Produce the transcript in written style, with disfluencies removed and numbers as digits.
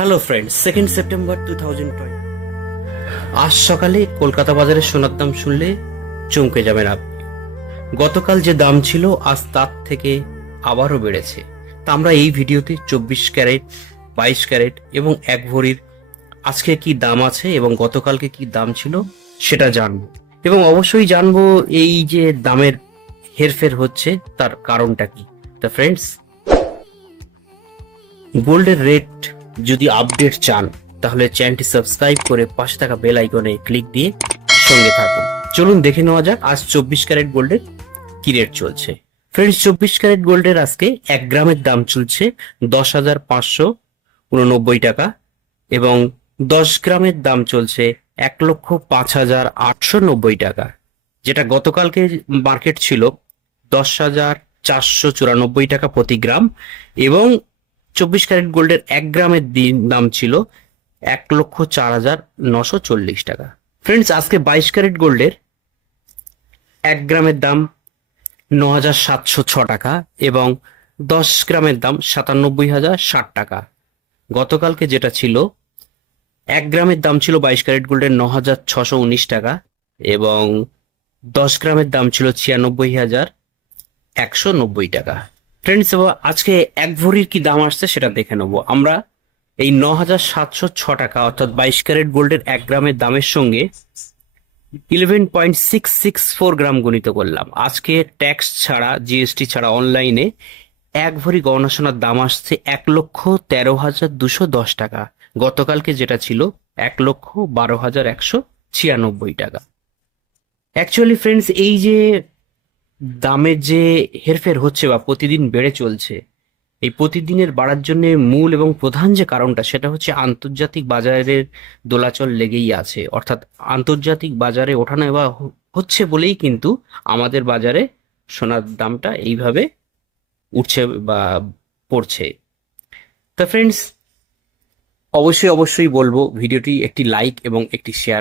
Hello friends, 2 September 2020। আজ সকালে কলকাতা বাজারে সোনার দাম শুনলে চমকে যাবেন আপনি। গতকাল যে দাম ছিল আজ তার থেকে আবারও বেড়েছে। তা আমরা এই ভিডিওতে 24 ক্যারেট, 22 ক্যারেট এবং 1 ভরির আজকে কি দাম আছে এবং গতকালকে কি দাম ছিল সেটা জানবো। এবং অবশ্যই জানবো এই যে দামের হেরফের হচ্ছে তার কারণটা কি। তা ফ্রেন্ডস, গোল্ডের রেট যদি আপডেট চান তাহলে চ্যানেলটি সাবস্ক্রাইব করে পাশে থাকা বেল আইকনে ক্লিক দিয়ে সঙ্গে থাকুন। চলুন দেখে নেওয়া যাক আজ 24 ক্যারেট গোল্ডের কি রেট চলছে। ফ্রেন্ডস, 24 ক্যারেট গোল্ডের আজকে 1 গ্রামের দাম চলছে 10,589 টাকা এবং 10 গ্রামের দাম চলছে 1,05,890 টাকা, যেটা গতকালকে মার্কেট ছিল 10,494 টাকা প্রতি গ্রাম এবং 24 ক্যারেট গোল্ডের 1 গ্রামের দাম ছিল 1,04,940 টাকা। ফ্রেন্ডস, আজকে 22 ক্যারেট গোল্ডের 1 গ্রামের দাম 9,706 টাকা এবং 10 গ্রামের দাম 97,060 টাকা। গতকালকে যেটা ছিল 1 গ্রামের দাম ছিল 22 ক্যারেট গোল্ডের 9,619 টাকা এবং 10 গ্রামের দাম ছিল 96,190 টাকা। ফ্রেন্ডস, আজকে 1 ভরির কি দাম আসছে সেটা দেখে নেবো আমরা। এই 9,706 টাকা অর্থাৎ 22 ক্যারেট গোল্ডের 1 গ্রামের দামের সঙ্গে 11.664 গ্রাম গণিত করলাম। আজকে ট্যাক্স ছাড়া, জিএসটি ছাড়া অনলাইনে 1 ভরি গহনা সোনার দাম আসছে 1,13,210 টাকা। গতকালকে যেটা ছিল 1,12,196 টাকা। অ্যাকচুয়ালি ফ্রেন্ডস, এই যে দামের যে হেরফের হচ্ছে বা প্রতিদিন বেড়ে চলছে, এই প্রতিদিনের বাড়ার জন্য মূল এবং প্রধান যে কারণটা সেটা হচ্ছে আন্তর্জাতিক বাজারের দোলাচল লেগেই আছে। অর্থাৎ আন্তর্জাতিক বাজারে ওঠানামা হচ্ছে বলেই কিন্তু আমাদের বাজারে সোনার দামটা এইভাবে উঠছে বা পড়ছে। তা ফ্রেন্ডস, অবশ্যই অবশ্যই বলবো ভিডিওটি একটি লাইক এবং একটি শেয়ার